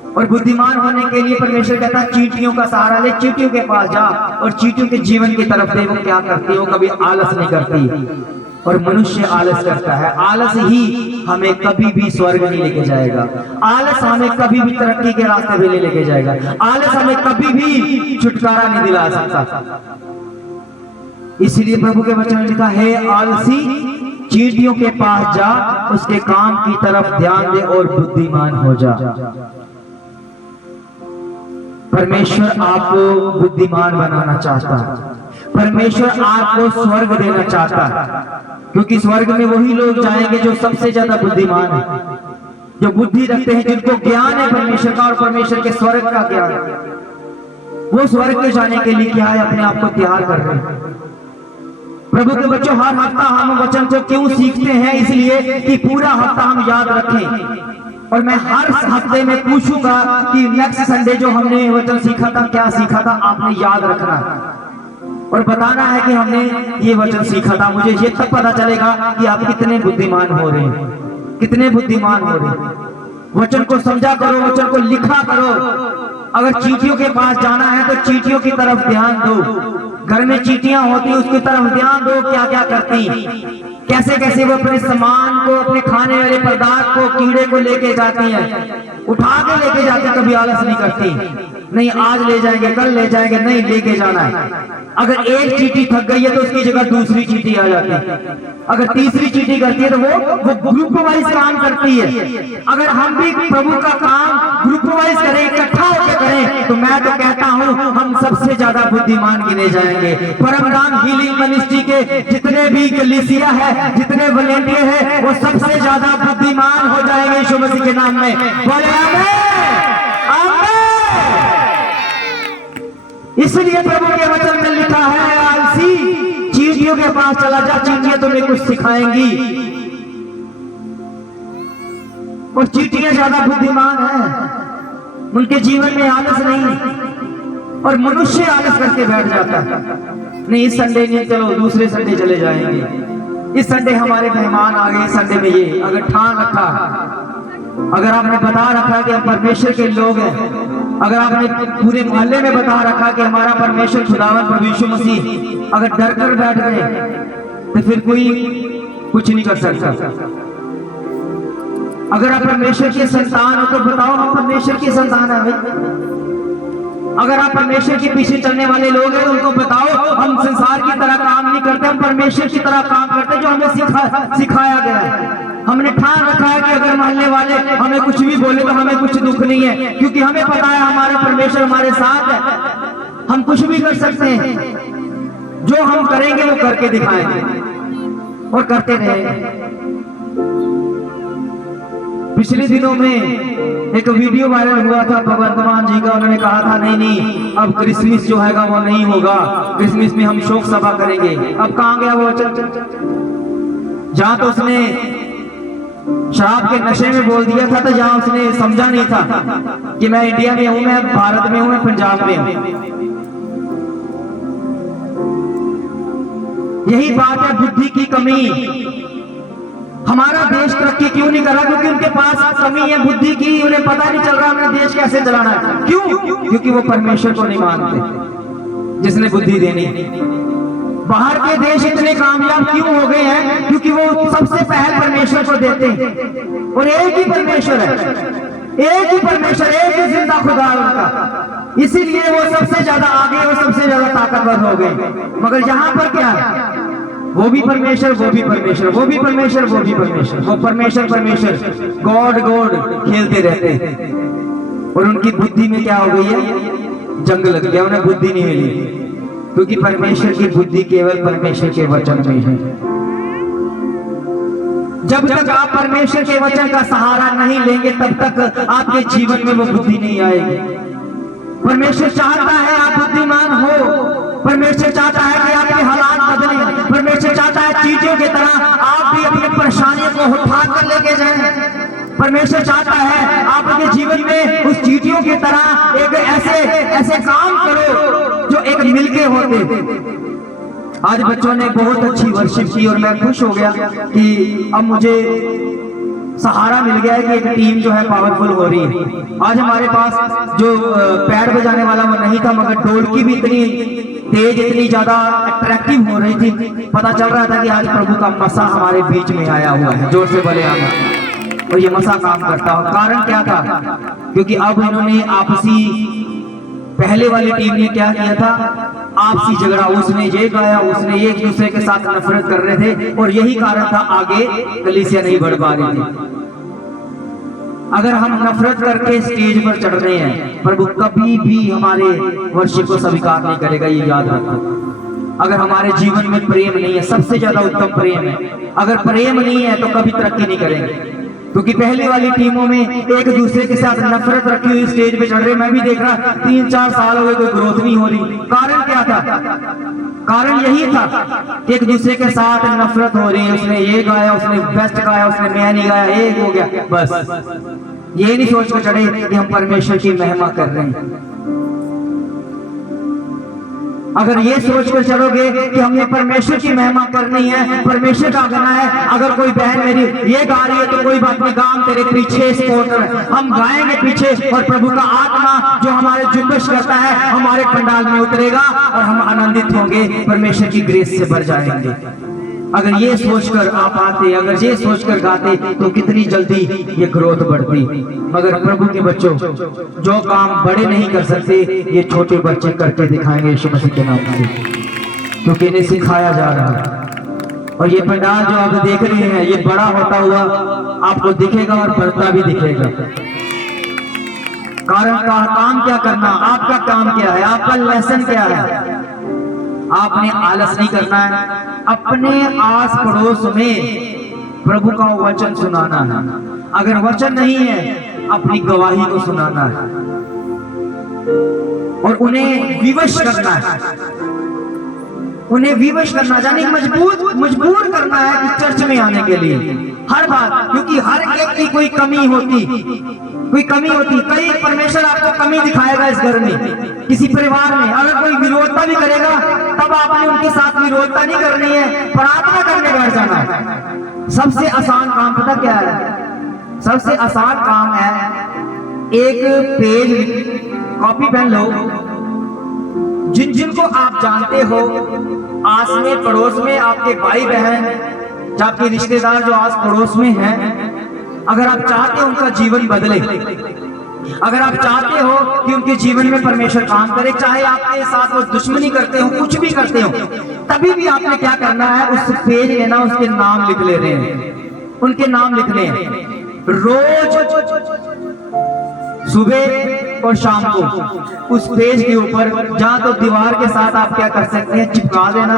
और बुद्धिमान होने के लिए परमेश्वर कहता है चींटियों का सहारा ले, चींटियों के पास जा और चींटियों के जीवन की तरफ दे। वो क्या करती है? वो कभी आलस नहीं करती। और मनुष्य आलस करता है। आलस ही हमें कभी भी स्वर्ग नहीं लेके जाएगा। आलस हमें कभी भी तरक्की के रास्ते पे नहीं लेके जाएगा। आलस हमें कभी भी छुटकारा नहीं दिला सकता। इसलिए प्रभु के वचन में लिखा है, आलसी चींटियों के पास जा, उसके काम की तरफ ध्यान दे और बुद्धिमान हो जा। परमेश्वर आपको बुद्धिमान बनाना चाहता है। परमेश्वर आपको स्वर्ग देना चाहता है, क्योंकि स्वर्ग में वही लोग जाएंगे जो सबसे ज्यादा बुद्धिमान है, जो बुद्धि रखते हैं, जिनको ज्ञान है परमेश्वर का और परमेश्वर के स्वर्ग का ज्ञान है। वो स्वर्ग में जाने के लिए क्या है, अपने आप को तैयार कर रहे हैं। प्रभु के बच्चों, हर हफ्ता हम वचन को क्यों सीखते हैं? इसलिए कि पूरा हफ्ता हम याद रखें। और मैं हर हफ्ते में पूछूंगा कि नेक्स्ट संडे जो हमने वचन सीखा था, क्या सीखा था, आपने याद रखना और बताना है कि हमने ये वचन सीखा था। मुझे ये तब पता चलेगा कि आप कितने बुद्धिमान हो रहे हैं, कितने बुद्धिमान हो रहे हैं। वचन को समझा करो, वचन को लिखा करो। अगर चींटियों के पास जाना है तो चींटियों की तरफ ध्यान दो। घर में चींटियां होती, उसकी तरफ ध्यान दो, क्या क्या करती, कैसे कैसे वो अपने सामान को, अपने खाने वाले पदार्थ को, कीड़े को लेके जाती हैं, उठा के लेके जाती, कभी आलस नहीं करती। नहीं आज ले जाएंगे, कल ले जाएंगे, नहीं लेके जाना है। अगर एक चींटी थक गई है तो उसकी जगह दूसरी चींटी आ जाती है। अगर तीसरी चींटी करती है तो वो ग्रुप वाइज काम करती है। अगर हम भी प्रभु का काम ग्रुप वाइज करें, इकट्ठा होकर करें, तो मैं तो कहता हूं हम सबसे ज्यादा बुद्धिमान गिने जाएंगे। परमदान हीलिंग मिनिस्ट्री के जितने भी कलीसिया है, जितने वॉलेंटियर है, वो सबसे ज्यादा बुद्धिमान हो जाएंगे यीशु मसीह के नाम में। बोले आमीन, आमीन। इसलिए प्रभु के वचन में लिखा है, आलसी चींटियों के पास चला जा, चींटियां तुम्हें कुछ सिखाएंगी। और चींटियां ज्यादा बुद्धिमान हैं, उनके जीवन में आलस नहीं। और मनुष्य आलस करके बैठ जाता है, नहीं इस संडे नहीं, चलो दूसरे संडे चले जाएंगे। इस संडे हमारे मेहमान आ गए, संडे में ये अगर ठान रखा, अगर आपने बता रखा कि हम परमेश्वर के लोग हैं, अगर आपने पूरे मोहल्ले में बता रखा कि हमारा परमेश्वर खुदावन प्रभु यीशु मसीह, अगर डर कर बैठ गए तो फिर कोई कुछ नहीं कर सकता। अगर आप परमेश्वर के संतान हो तो बताओ हम परमेश्वर के संतान है भाई। अगर आप परमेश्वर के पीछे चलने वाले लोग हैं तो उनको बताओ हम संसार की तरह काम नहीं करते, हम परमेश्वर की तरह काम करते, जो हमें सिखाया गया है। हमने ठान रखा है कि अगर मोहल्ले वाले हमें कुछ भी बोले तो हमें कुछ दुख नहीं है, क्योंकि हमें पता है हमारा परमेश्वर हमारे साथ है। हम कुछ भी कर सकते हैं, जो हम करेंगे वो करके दिखाएंगे और करते रहेंगे। पिछले दिनों में एक वीडियो वायरल हुआ था भगवंतमान जी का। उन्होंने कहा था नहीं अब क्रिसमस जो है वो नहीं होगा, क्रिसमस में हम शोक सभा करेंगे। अब कहां गया वो? जहां तो उसने शराब के नशे में बोल दिया था, तो जहां उसने समझा नहीं था कि मैं इंडिया में हूं, मैं भारत में हूं, मैं पंजाब में हूं। यही बात है, बुद्धि की कमी। हमारा देश तरक्की क्यों नहीं कर रहा? क्योंकि उनके पास कमी है बुद्धि की, उन्हें पता नहीं चल रहा हमने देश कैसे चलाना है। क्यों? क्योंकि वो परमेश्वर को नहीं मानते जिसने बुद्धि देनी। बाहर के देश इतने कामयाब क्यों हो गए हैं? क्योंकि वो सबसे पहले परमेश्वर को देते हैं। और एक ही परमेश्वर है, एक ही परमेश्वर, एक ही जिंदा खुदा है उनका। इसीलिए वो सबसे ज्यादा आगे, वो सबसे ज्यादा ताकतवर हो गए। मगर यहाँ पर क्या है? वो भी परमेश्वर, वो भी परमेश्वर, वो भी परमेश्वर, वो भी परमेश्वर, वो परमेश्वर परमेश्वर, गॉड गॉड खेलते रहते हैं। और उनकी बुद्धि में क्या हो गई है? जंग लग गया, उन्हें बुद्धि नहीं मिली। क्योंकि परमेश्वर की बुद्धि केवल परमेश्वर के वचन में है। जब तक आप परमेश्वर के वचन का सहारा नहीं लेंगे तब तक आपके जीवन में वो बुद्धि नहीं आएगी। परमेश्वर चाहता है आप बुद्धिमान हो। परमेश्वर चाहता है कि आपके हालात बदलें। परमेश्वर चाहता है चींटियों की तरह आप भी अपनी परेशानियों को उठा कर लेके जाएं। परमेश्वर चाहता है आपके जीवन में उस चींटियों की तरह एक ऐसे काम करो जो एक मिलके होते। आज बच्चों ने बहुत अच्छी वर्शिप की और मैं खुश हो गया कि अब मुझे सहारा मिल गया है कि एक टीम जो है पावरफुल हो रही है। आज हमारे पास जो पैर बजाने वाला वो नहीं था, मगर ढोलकी भी इतनी तेज, इतनी ज्यादा अट्रैक्टिव हो रही थी। पता चल रहा था कि आज प्रभु का मसा हमारे बीच में आया हुआ है। जोर से बोले आमीन। और ये मसा काम करता हो। कारण क्या था? क्योंकि अब इन्होंने आपसी, पहले वाली टीम ने क्या किया था? आपसी झगड़ा, उसने ये गाया, उसने एक दूसरे के साथ नफरत कर रहे थे, और यही कारण था आगे कलीसिया नहीं बढ़ पा रही थी। अगर हम नफरत करके स्टेज पर चढ़ रहे हैं, प्रभु कभी भी हमारे वर्षिप को स्वीकार नहीं करेगा, ये याद रखो। अगर हमारे जीवन में प्रेम नहीं है, सबसे ज्यादा उत्तम प्रेम है, अगर प्रेम नहीं है तो कभी तरक्की नहीं करेंगे। क्योंकि पहले वाली टीमों में एक दूसरे के साथ नफरत रखी हुई स्टेज पे चढ़ रहे, मैं भी देख रहा 3-4 साल हो गए, कोई ग्रोथ नहीं हो रही। कारण क्या था? कारण यही था कि एक दूसरे के साथ नफरत हो रही है, उसने ये गाया, उसने बेस्ट गाया, उसने मैं नहीं गाया, एक हो गया बस। ये नहीं सोच कर चढ़े कि हम परमेश्वर की महिमा कर रहे हैं। अगर ये सोचकर चलोगे कि हमने परमेश्वर की महिमा करनी है, परमेश्वर का गाना है, अगर कोई बहन मेरी ये गा रही है तो कोई बात नहीं, गाम तेरे पीछे सपोर्टर है, हम गाएंगे पीछे, और प्रभु का आत्मा जो हमारे जुम्बिश करता है हमारे पंडाल में उतरेगा और हम आनंदित होंगे, परमेश्वर की ग्रेस से भर जाएंगे। अगर ये सोचकर आप आते, अगर ये सोचकर गाते, तो कितनी जल्दी ये ग्रोथ बढ़ती। मगर प्रभु के बच्चों, जो काम बड़े नहीं कर सकते, ये छोटे बच्चे करके दिखाएंगे यीशु मसीह के नाम से, क्योंकि इन्हें सिखाया जा रहा है। और ये पंडाल जो आप देख रहे हैं, ये बड़ा होता हुआ आपको दिखेगा और बढ़ता भी दिखेगा। कारण का काम क्या करना, आपका काम क्या है, आपका लेसन क्या है? आपने आलस नहीं करना है, अपने आस पड़ोस में प्रभु का वचन सुनाना है। अगर वचन नहीं है, अपनी गवाही को सुनाना है और उन्हें विवश करना है, उन्हें विवश करना, यानी मजबूर करना है कि चर्च में आने के लिए हर बात। क्योंकि हर एक की कोई कमी होती, कई परमेश्वर आपको कमी दिखाएगा इस घर में, किसी परिवार में। अगर कोई विरोधता भी करेगा, तब आपने उनके साथ विरोधता नहीं करनी है, प्रार्थना करने बैठ जाना है। सबसे आसान काम पता क्या है? सबसे आसान काम है, एक पेज कॉपी पेन लो, जिनको आप जानते हो, आस में पड़ोस में आपके भाई बहन, आपके रिश्तेदार जो आस पड़ोस में हैं, अगर आप चाहते हो उनका जीवन बदले, अगर आप चाहते हो कि उनके जीवन में परमेश्वर काम करे, चाहे आपके साथ वो दुश्मनी करते हो, कुछ भी करते हो, तभी भी आपने क्या करना है, उस पेज लेना, उसके नाम लिख ले रहे हैं, उनके नाम लिखने हैं। रोज सुबह और शाम को उस पेज के ऊपर, जहां तो दीवार के साथ आप क्या कर सकते हैं, चिपका देना,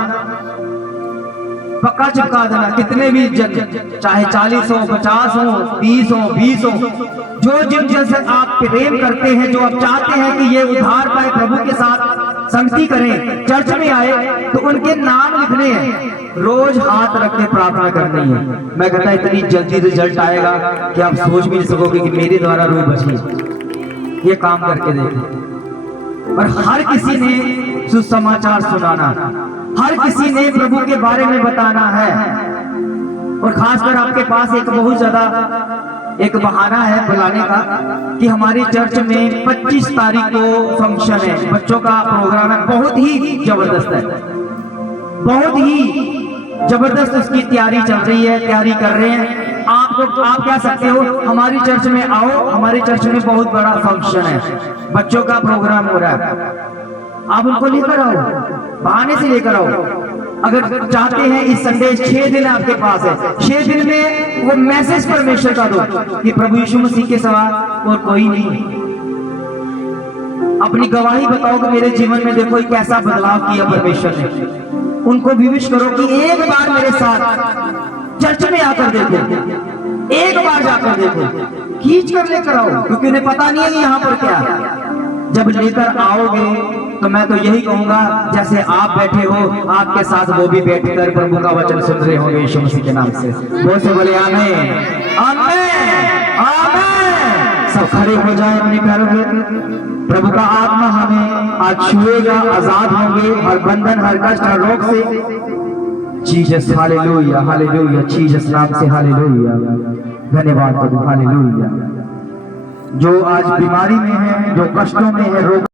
पक्का चिपका देना। कितने भी जन, चाहे 40 हो, 50 हो, 30 हो, 20 हो, जो जिन से आप प्रेम करते हैं, जो आप चाहते हैं कि ये उद्धार पाए, प्रभु के साथ संगति करें, चर्च में आए, तो उनके नाम लिखने हैं, रोज हाथ रख के प्रार्थना करनी है। मैं कहता इतनी जल्दी रिजल्ट आएगा कि आप सोच भी नहीं सकोगे कि मेरे द्वारा रूह बची। ये काम करके देखें। और हर किसी ने सुसमाचार सुनाना, हर किसी ने प्रभु के बारे में बताना है। और खासकर आपके पास एक बहुत ज्यादा एक बहाना है बुलाने का कि हमारी चर्च में 25 तारीख को फंक्शन है, बच्चों का प्रोग्राम है, बहुत ही जबरदस्त है, बहुत ही जबरदस्त उसकी तैयारी चल रही है, तैयारी कर रहे हैं। आप कह सकते हो हमारी चर्च में आओ, हमारी चर्च में बहुत बड़ा फंक्शन है, बच्चों का प्रोग्राम हो रहा है, आप उनको लेकर आओ, बहाने से लेकर आओ। अगर चाहते हैं इस संडे 6 दिन आपके पास है, 6 दिन में वो मैसेज परमेश्वर का दो कि प्रभु यीशु मसीह के सिवा और कोई नहीं। अपनी गवाही बताओ कि मेरे जीवन में देखो कैसा बदलाव किया परमेश्वर ने। उनको विविश करो कि एक बार मेरे साथ चर्च में आकर देखो, एक बार जाकर देखो, खींच कर लेकर आओ, क्योंकि उन्हें पता नहीं है यहाँ पर क्या है। जब लेकर आओगे तो मैं तो यही कहूंगा, जैसे आप बैठे हो, आपके साथ वो भी बैठकर प्रभु का वचन सुन रहे होंगे यीशु मसीह के नाम से। वो से बोले आमीन, आमीन, आमीन। सब खड़े हो जाए अपने पैरों पे। प्रभु का आत्मा हमें आज छुएगा, आजाद होंगे हर बंधन, हर कष्ट, हर रोग से। जीसस हालेलुया, हालेलुया, जीसस नाम से हालेलुया। धन्यवाद प्रभु, हालेलुया। जो आज बीमारी में है, जो कष्टों में है, रोग